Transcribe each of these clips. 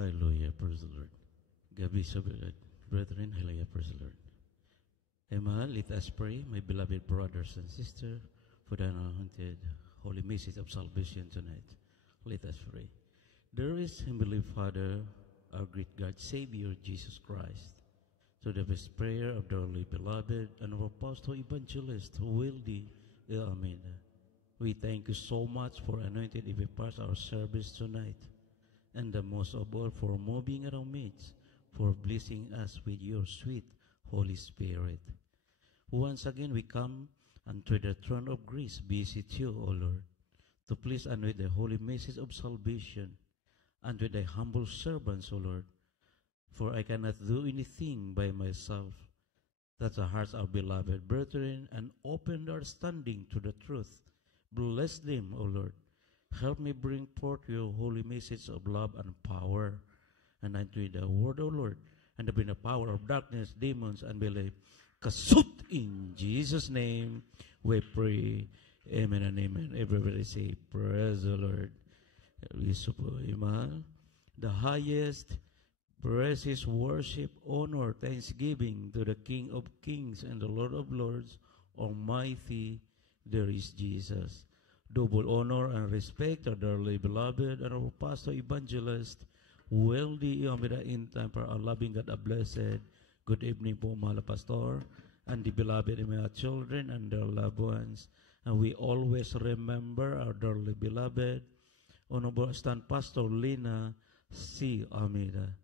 Hallelujah, praise the Lord. God bless you, brethren. Hallelujah, praise the Lord. Amen. Let us pray, my beloved brothers and sisters, for the anointed holy message of salvation tonight. Let us pray. There is Heavenly Father, our great God, Savior, Jesus Christ, to the best prayer of the Holy Beloved and our Apostle Evangelist, Wildy Almeida. We thank you so much for anointing every part of our service tonight, and the most of all for moving in our midst, for blessing us with your sweet Holy Spirit. Once again, we come unto the throne of grace, visit you, O Lord, to please anoint the holy message of salvation unto thy humble servants, O Lord, for I cannot do anything by myself. That the hearts of beloved brethren and open their understanding to the truth. Bless them, O Lord. Help me bring forth your holy message of love and power, and unto the word, O Lord, and to bring the power of darkness, demons, and belief. Kasut in Jesus' name we pray. Amen and amen. Everybody say, praise the Lord. The highest praises, worship, honor, thanksgiving to the King of Kings and the Lord of Lords, Almighty, there is Jesus. Double honor and respect to our dearly beloved and our pastor evangelist, Wildy Almeida, in time for our loving God, a blessed good evening po, mga pastor, and the beloved and mga children and their loved ones. And we always remember our dearly beloved, Honorable Stand Pastor Lina C. Almeida.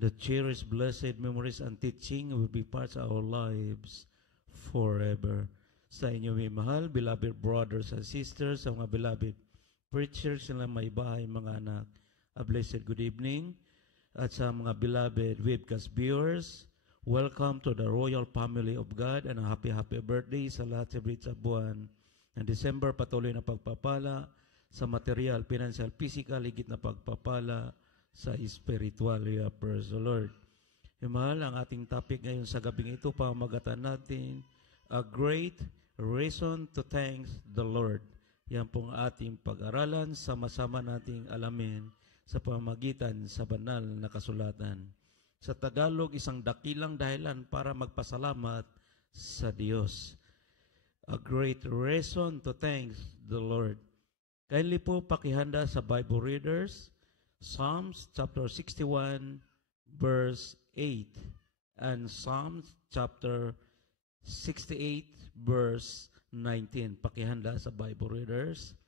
The cherished blessed memories and teaching will be parts of our lives forever. Sa inyo may mahal, beloved brothers and sisters, sa mga beloved preachers na may bahay, mga anak, a blessed good evening. At sa mga beloved webcast viewers, welcome to the royal family of God, and a happy birthday sa lahat sa buwan ng December. Patuloy na pagpapala sa material, financial, physical, higit na pagpapala sa spiritual. Praise the Lord. Mahal, ang ating topic ngayon sa gabing ito, pamagatan natin, a great reason to thank the Lord. Yan pong ating pag-aralan, sama-sama nating alamin sa pamamagitan sa banal na kasulatan. Sa Tagalog, isang dakilang dahilan para magpasalamat sa Diyos. A great reason to thank the Lord. Kindly po pakihanda sa Bible readers, Psalms chapter 61 verse 8 and Psalms chapter 68 verse 19. Pakihanda sa Bible readers.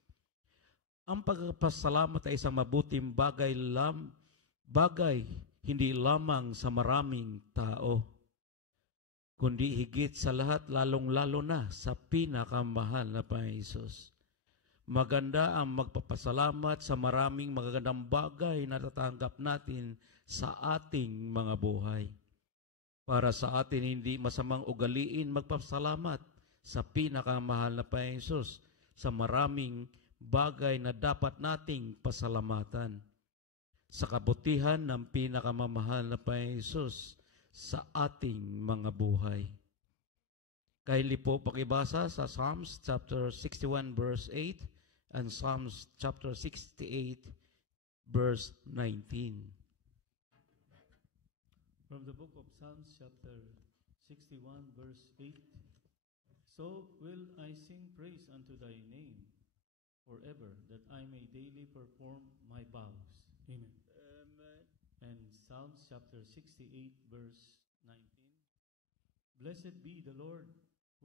Ang pagpasalamat ay isang mabuting bagay hindi lamang sa maraming tao, kundi higit sa lahat, lalong-lalo na sa pinakamahal na Panginoon. Maganda ang magpapasalamat sa maraming magagandang bagay na natatanggap natin sa ating mga buhay. Para sa atin, hindi masamang ugaliin magpapasalamat sa pinakamahal na Panginoon sa maraming bagay na dapat nating pasalamatan. Sa kabutihan ng pinakamamahal na Panginoon sa ating mga buhay. Kindly po pakibasa sa Psalms chapter 61 verse 8 and Psalms chapter 68 verse 19. From the book of Psalms chapter 61 verse 8. So will I sing praise unto thy name forever, that I may daily perform my vows. Amen. And Psalms chapter 68 verse 19. Blessed be the Lord,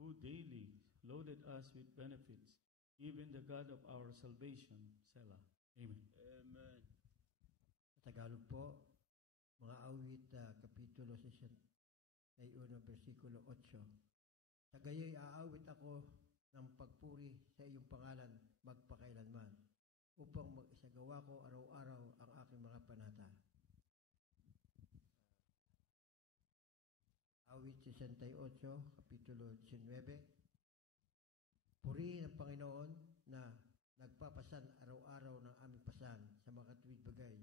who daily loaded us with benefits, even the God of our salvation. Selah. Amen. Amen. Tagalog po, mga awit, kapitulo 61, versikulo 8. Tagayoy aawit ako ng pagpuri sa iyong pangalan magpakailanman, upang mag-isagawa ko araw-araw ang aking mga panata. Awit 68, kapitulo 19. Purihin ang Panginoon na nagpapasan araw-araw ng aming pasan sa mga tuwid bagay,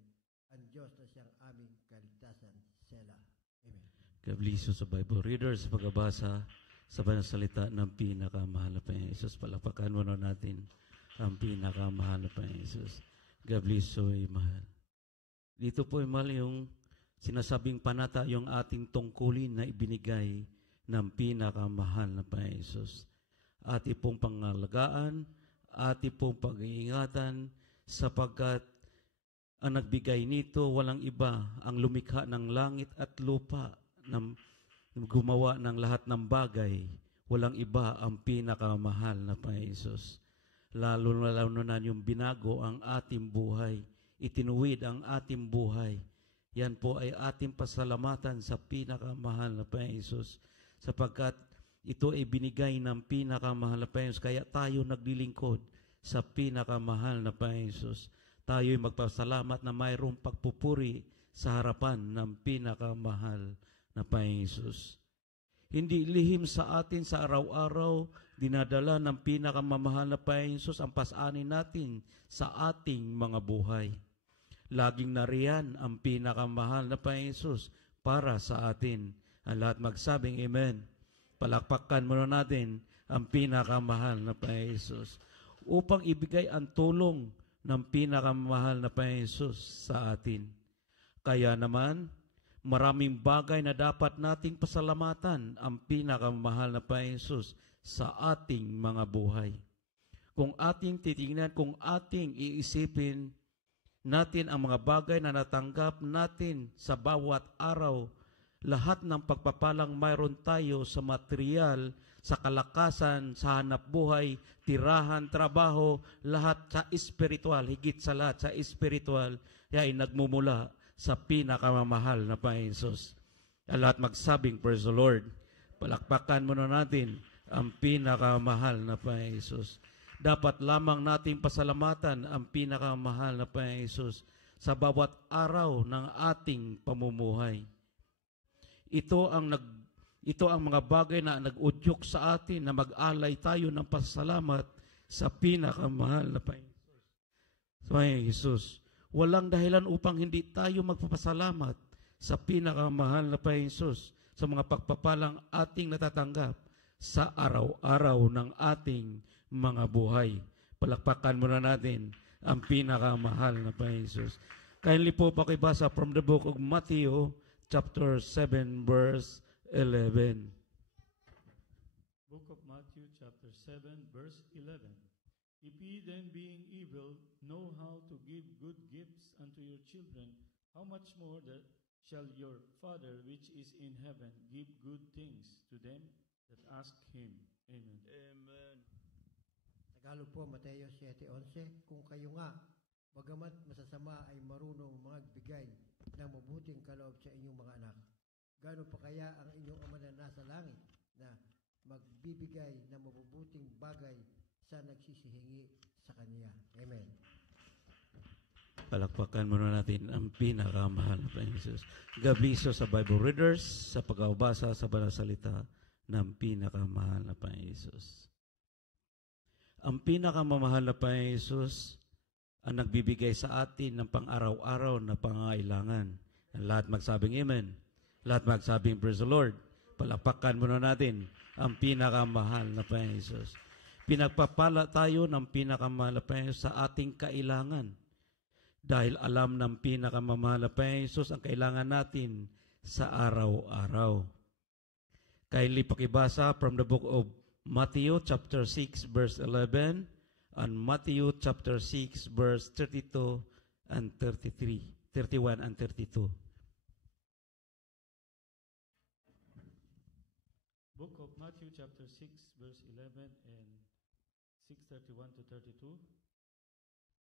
ang Diyos na siyang aming kaligtasan. Selah. Amen. God bless you sa Bible readers, pagbabasa sa banal salita ng pinakamahal na Panginoon. Palakpakan muna natin ang pinakamahal na Panginoon. God bless you, mahal. Dito po mali yung sinasabing panata yung ating tungkulin na ibinigay ng pinakamahal na Panginoon Hesus. Ating pong pangalagaan, ating pong pag-iingatan, sapagkat ang nagbigay nito walang iba, ang lumikha ng langit at lupa, ng gumawa ng lahat ng bagay, walang iba ang pinakamahal na Panginoon Hesus. Lalo na yung binago ang ating buhay, itinuwid ang ating buhay. Yan po ay ating pasalamatan sa pinakamahal na Panginoon Hesus, sapagkat ito ay binigay ng pinakamahal na Panginoon Hesus, kaya tayo naglilingkod sa pinakamahal na Panginoon Hesus. Tayo ay magpasalamat na mayroong pagpupuri sa harapan ng pinakamahal na Panginoon Hesus. Hindi lihim sa atin sa araw-araw, dinadala ng pinakamamahal na Panginoon Hesus ang pasanin natin sa ating mga buhay. Laging nariyan ang pinakamahal na Panginoon Hesus para sa atin. Ang lahat magsabing Amen. Palakpakan muna natin ang pinakamahal na Panginoon Hesus upang ibigay ang tulong ng pinakamahal na Panginoon Hesus sa atin. Kaya naman, maraming bagay na dapat nating pasalamatan ang pinakamahal na Panginoon Hesus sa ating mga buhay. Kung ating titingnan, kung ating iisipin natin ang mga bagay na natanggap natin sa bawat araw, lahat ng pagpapalang mayroon tayo sa material, sa kalakasan, sa hanap buhay, tirahan, trabaho, lahat sa espiritual, higit sa lahat sa espiritual, ay nagmumula sa pinakamamahal na Panginoon Hesus. Ang lahat magsabing, praise the Lord. Palakpakan muna natin ang pinakamahal na Panginoon Hesus. Dapat lamang nating pasalamatan ang pinakamahal na Panginoon Hesus sa bawat araw ng ating pamumuhay. Ito ang mga bagay na nag-udyok sa atin na mag-alay tayo ng pasalamat sa pinakamahal na Panginoon Hesus. Walang dahilan upang hindi tayo magpapasalamat sa pinakamahal na Panginoon Hesus sa mga pagpapalang ating natatanggap sa araw-araw ng ating mga buhay. Palakpakan muna natin ang pinakamahal na Panginoon Hesus. Kindly po pakibasa from the book of Matthew, chapter 7, verse 11. Book of Matthew, chapter 7, verse 11. If ye then, being evil, know how to give good gifts unto your children, how much more that shall your Father which is in heaven give good things to them that ask Him. Amen. Amen. Tagalog po, Mateo 7:11. Kung kayo nga, bagamat masasama ay marunong magbigay ng mabuting kaloob sa inyong mga anak, gaano pa kaya ang inyong Ama na nasa langit na magbibigay ng mabubuting bagay sa nagsisihingi sa Kanya. Amen. Palakpakan muna natin ang pinakamahal na Panginoon Hesus. Gabliso sa Bible readers sa pag-aabasa sa banal salita ng pinakamahal na Panginoon Hesus. Ang pinakamamahal na Panginoon Hesus ang nagbibigay sa atin ng pang-araw-araw na pangangailangan. Ang lahat magsabing Amen. Lahat magsabing praise the Lord. Palakpakan muna natin ang pinakamahal na Panginoon Hesus. Pinagpapala tayo ng pinakamahal na Panginoon Hesus sa ating kailangan. Dahil alam ng pinakamamahal na Panginoon Hesus ang kailangan natin sa araw-araw. Kindly pakibasa from the book of Matthew chapter 6 verse 11 and Matthew chapter 6 verse 32 and 33, 31 and 32. Book of Matthew, chapter 6, verse 11 and 6:31 to 32.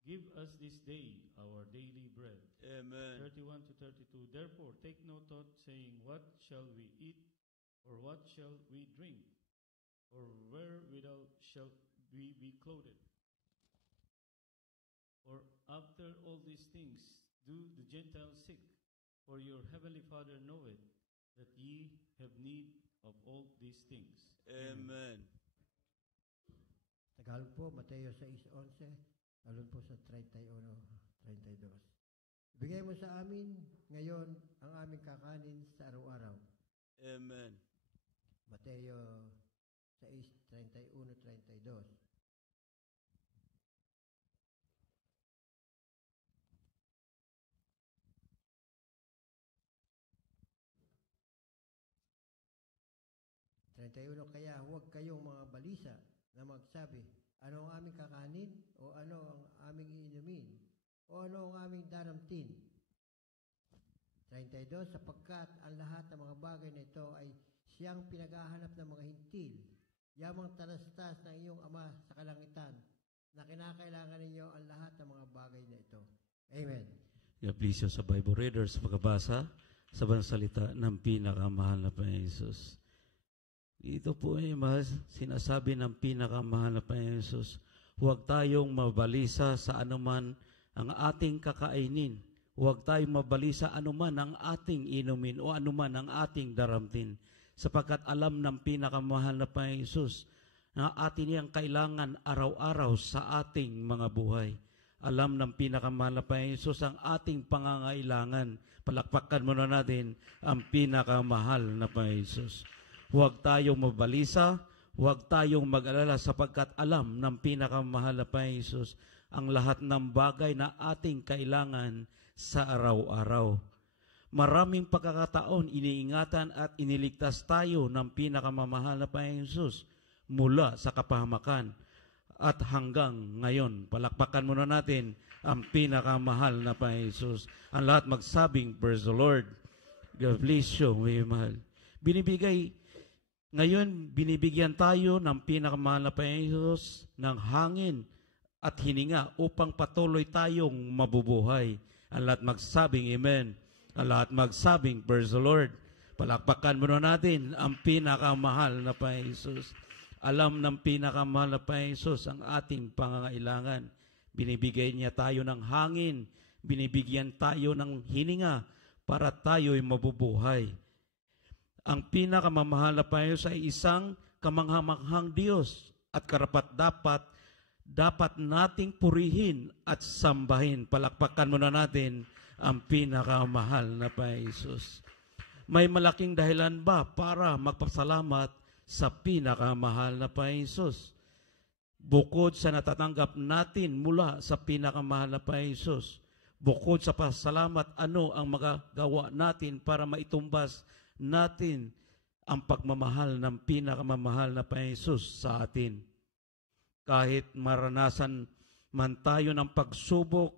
Give us this day our daily bread. Amen. 31 to 32. Therefore, take no thought, saying, what shall we eat, or what shall we drink, or wherewithal shall we be clothed? For after all these things do the Gentiles seek, for your heavenly Father knoweth that ye have need of all these things. Amen. Tagalog po, Mateo 6:11, alon po sa 31-32. Bigay mo sa amin ngayon ang aming kakanin sa araw-araw. Amen. Mateo 6:31-32. 31, kaya huwag kayong mga balisa na magsabi, ano ang aming kakanin? O ano ang aming iinumin? O ano ang aming daramtin? 32, sapagkat ang lahat ng mga bagay na ito ay siyang pinaghahanap ng mga hintil, yamang talastas ng iyong Ama sa kalangitan, na kinakailangan ninyo ang lahat ng mga bagay na ito. Amen. God bless you sa Bible readers sa pagkabasa sa banal salita ng pinakamahal na Panginoon Jesus. Ito po ay sinasabi ng pinakamahal na Panginoon Jesus, huwag tayong mabalisa sa anuman ang ating kakainin. Huwag tayong mabalisa anuman ang ating inumin o anuman ang ating daramtin. Sapagkat alam ng pinakamahal na Panginoon Jesus na atin niyang kailangan araw-araw sa ating mga buhay. Alam ng pinakamahal na Panginoon Jesus ang ating pangangailangan. Palakpakan muna natin ang pinakamahal na Panginoon Jesus. Huwag tayong mabalisa, huwag tayong mag-alala sapagkat alam ng pinakamahal na Panginoon Jesus ang lahat ng bagay na ating kailangan sa araw-araw. Maraming pagkakataon iniingatan at iniligtas tayo ng pinakamamahal na Panginoon Jesus mula sa kapahamakan at hanggang ngayon. Palakpakan muna natin ang pinakamahal na Panginoon Jesus. Ang lahat magsabing, praise the Lord. God bless you, may mahal. Ngayon, binibigyan tayo ng pinakamahal na Panginoon Jesus ng hangin at hininga upang patuloy tayong mabubuhay. Ang lahat magsabing, amen. Ang lahat magsabing, praise the Lord. Palakpakan muna natin ang pinakamahal na Panginoon Jesus. Alam ng pinakamahal na Panginoon Jesus ang ating pangangailangan. Binibigay niya tayo ng hangin, binibigyan tayo ng hininga para tayo'y mabubuhay. Ang pinakamamahal na Panginoon Jesus ay isang kamanghamanghang Diyos at dapat nating purihin at sambahin. Palakpakan muna natin ang pinakamahal na Panginoon Jesus. May malaking dahilan ba para magpasalamat sa pinakamahal na Panginoon Jesus? Bukod sa natatanggap natin mula sa pinakamahal na Panginoon Jesus, bukod sa pasalamat, ano ang magagawa natin para maitumbas natin ang pagmamahal ng pinakamamahal na Panginoon Jesus sa atin? Kahit maranasan man tayo ng pagsubok,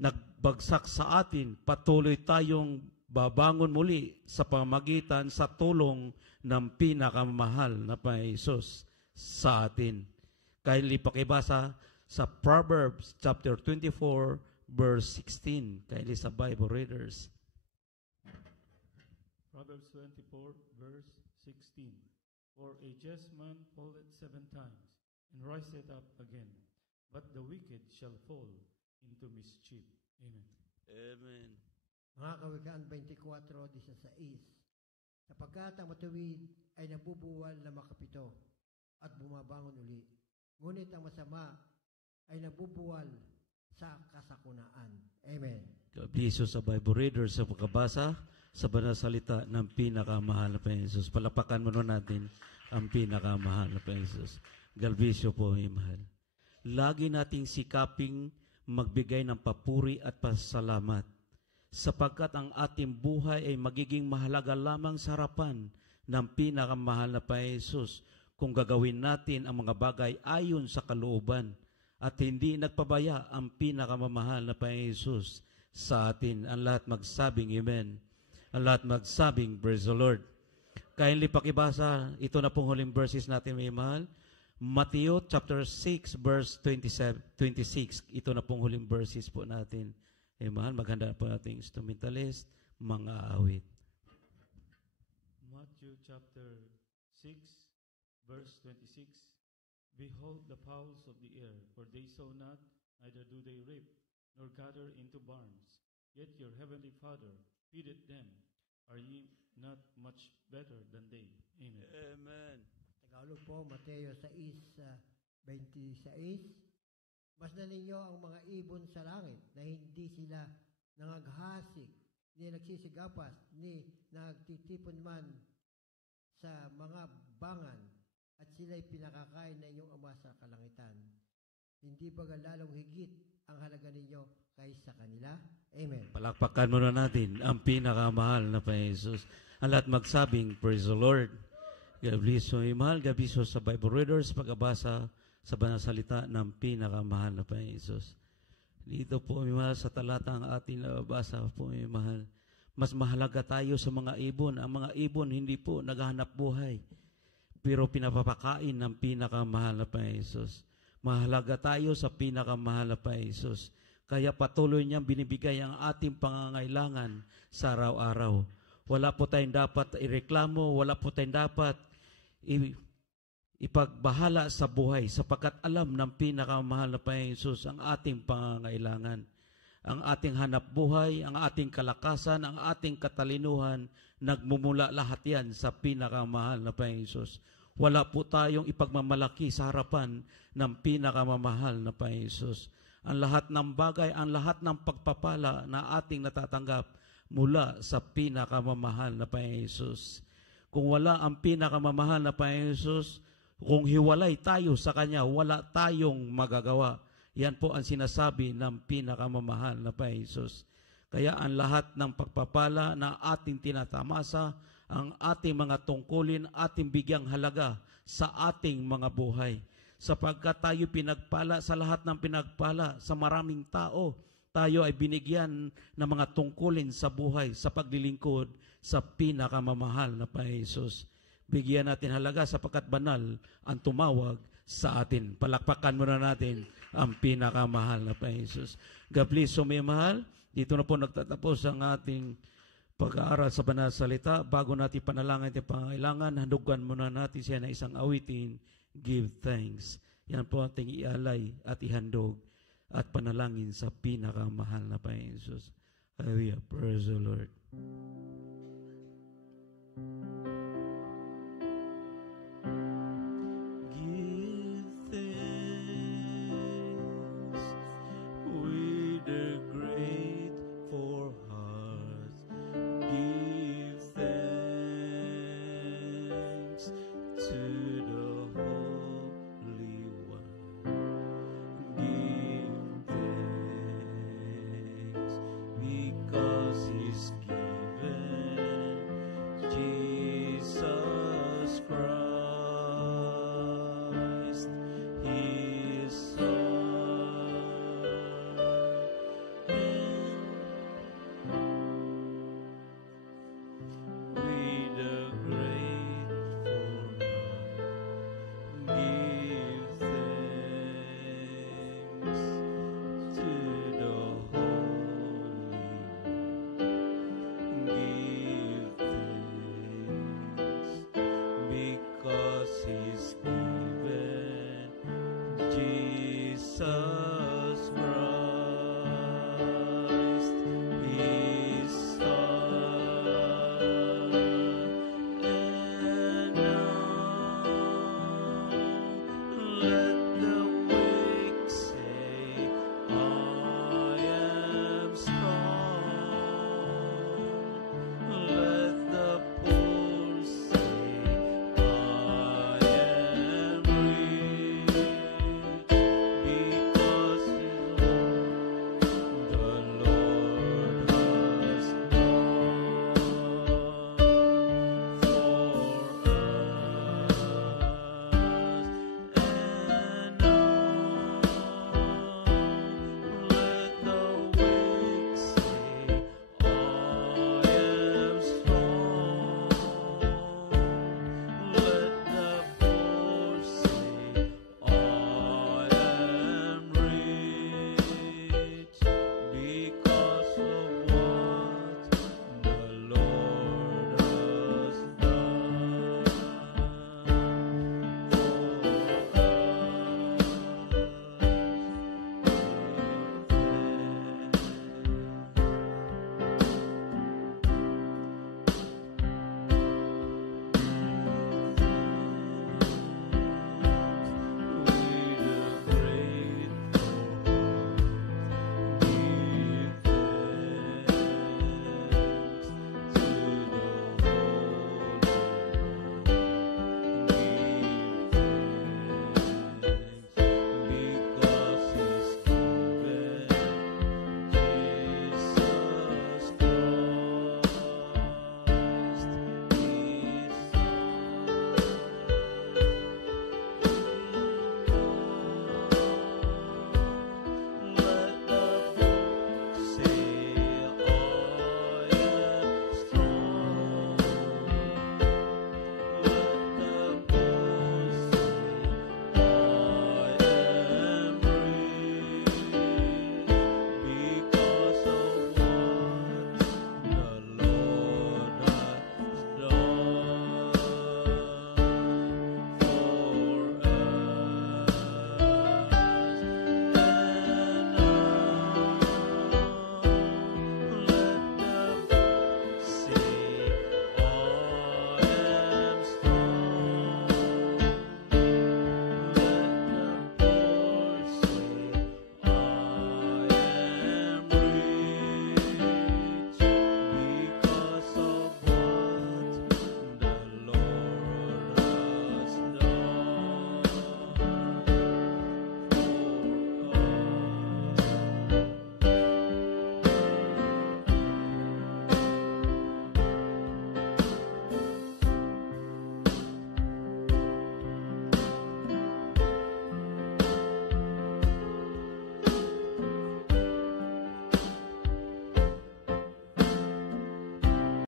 nagbagsak sa atin, patuloy tayong babangon muli sa pamamagitan sa tulong ng pinakamahal na Panginoon Jesus sa atin. Kaya pakibasa sa Proverbs chapter 24 verse 16. Kaya sa Bible readers. Proverbs 24 verse 16. For a just man falleth 7 times, and riseth up again, but the wicked shall fall into mischief. Amen. Amen. Mga Kawikaan 24:16, sapagkat ang matuwid ay nabubuwal na makapito at bumabangon uli. Ngunit ang masama ay nabubuwal sa kasakunaan. Amen. God bless you sa Bible readers sa pagkabasa sa banal salita ng pinakamahal na Panginoon Jesus. Palapakan muna natin ang pinakamahal na Panginoon Jesus. God bless you po, mahal. Lagi nating sikaping magbigay ng papuri at pasalamat sapagkat ang ating buhay ay magiging mahalaga lamang sa harapan ng pinakamahal na Panginoon Jesus kung gagawin natin ang mga bagay ayon sa kalooban at hindi nagpabaya ang pinakamamahal na Panginoon Jesus sa atin. Ang lahat magsabing amen. Ang lahat magsabing praise the Lord. Kindly pakibasa, ito na pong huling verses natin, may mahal. Matthew chapter 6 verse 26. Ito na pong huling verses po natin. May mahal, maghanda po natin instrumentalist, mga awit. Matthew chapter 6 verse 26. Behold the fowls of the air, for they sow not, neither do they reap, nor gather into barns. Yet your heavenly Father feedeth them. Are ye not much better than they? Amen. Amen. Tagalog po, Mateo 6:26. Masdan ninyo ang mga ibon sa langit na hindi sila nangaghasik, ni nagsisigapas, ni nagtitipon man sa mga bangan, at sila'y pinakakain na inyong Ama sa kalangitan. Hindi ba lalong higit ang halaga ninyo kaysa kanila? Amen. Palakpakan muna natin ang pinakamahal na Panginoon Jesus. Ang lahat magsabing, praise the Lord. God bless you, mahal. God bless you sa Bible readers, pagkabasa sa banal salita ng pinakamahal na Panginoon Jesus. Dito po, mahal, sa talata ang ating nababasa po, mahal. Mas mahalaga tayo sa mga ibon. Ang mga ibon hindi po naghahanap buhay, pero pinapapakain ng pinakamahal na Panginoon Jesus. Mahalaga tayo sa pinakamahal na Panginoon Jesus. Kaya patuloy niyang binibigay ang ating pangangailangan sa araw-araw. Wala po tayong dapat ireklamo, wala po tayong dapat ipagbahala sa buhay sapagkat alam ng pinakamahal na Panginoon Jesus ang ating pangangailangan. Ang ating hanap buhay, ang ating kalakasan, ang ating katalinuhan, nagmumula lahat yan sa pinakamahal na Panginoon Jesus. Wala po tayong ipagmamalaki sa harapan ng pinakamamahal na Panginoon Jesus. Ang lahat ng bagay, ang lahat ng pagpapala na ating natatanggap mula sa pinakamamahal na Panginoon Jesus. Kung wala ang pinakamamahal na Panginoon Jesus, kung hiwalay tayo sa Kanya, wala tayong magagawa. Yan po ang sinasabi ng pinakamamahal na Panginoon Jesus. Kaya ang lahat ng pagpapala na ating tinatamasa, ang ating mga tungkulin, ating bigyang halaga sa ating mga buhay. Sapagkat tayo pinagpala sa lahat ng pinagpala sa maraming tao, tayo ay binigyan ng mga tungkulin sa buhay, sa paglilingkod, sa pinakamamahal na Panginoon Jesus. Bigyan natin halaga sapagkat banal ang tumawag sa atin. Palakpakan muna natin ang pinakamahal na Panginoon Jesus. God bless you, may mahal. Dito na po nagtatapos ang ating pag-aaral sa banal salita. Bago natin panalangin at pangailangan, handugan muna natin siya na isang awitin, Give Thanks. Yan po ating ialay at ihandog at panalangin sa pinakamahal na Panginoon Jesus. Hallelujah. Praise the Lord.